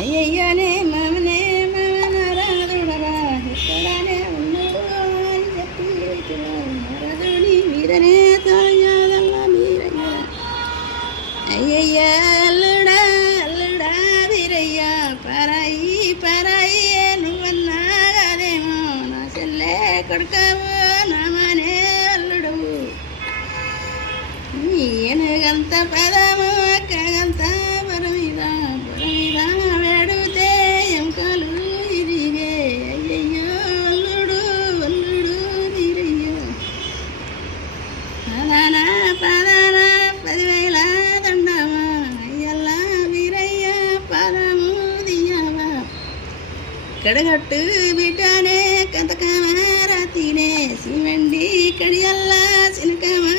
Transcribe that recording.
అయ్యయ్యనే మమనే మమనరాదుడరా ఎక్కడనే ఉన్నాడు అని చెప్పి నరదుని మీరనే తాయాదల్ల మీరయ్య అయ్యయ్య అల్లుడా అల్లుడా వీరయ్య పరాయి పరాయి నువ్వన్నాగాదేమో నా చెల్లె కొడుకవు నామనే అల్లుడు ఏనుగంత పదము అక్కగంత బురమీద వేడుతే ఎంకలు ఇరిగే అయ్యయ్యో అల్లుడు అల్లుడు నీరయ్యో పదానా పదానా 10,000 దండమా అయ్యల్లా వీరయ్య పదము దియ్యవా కడగట్టు బిడ్డనే కంతకమా రాతినే సిమెండి కడియల్లా చినకమా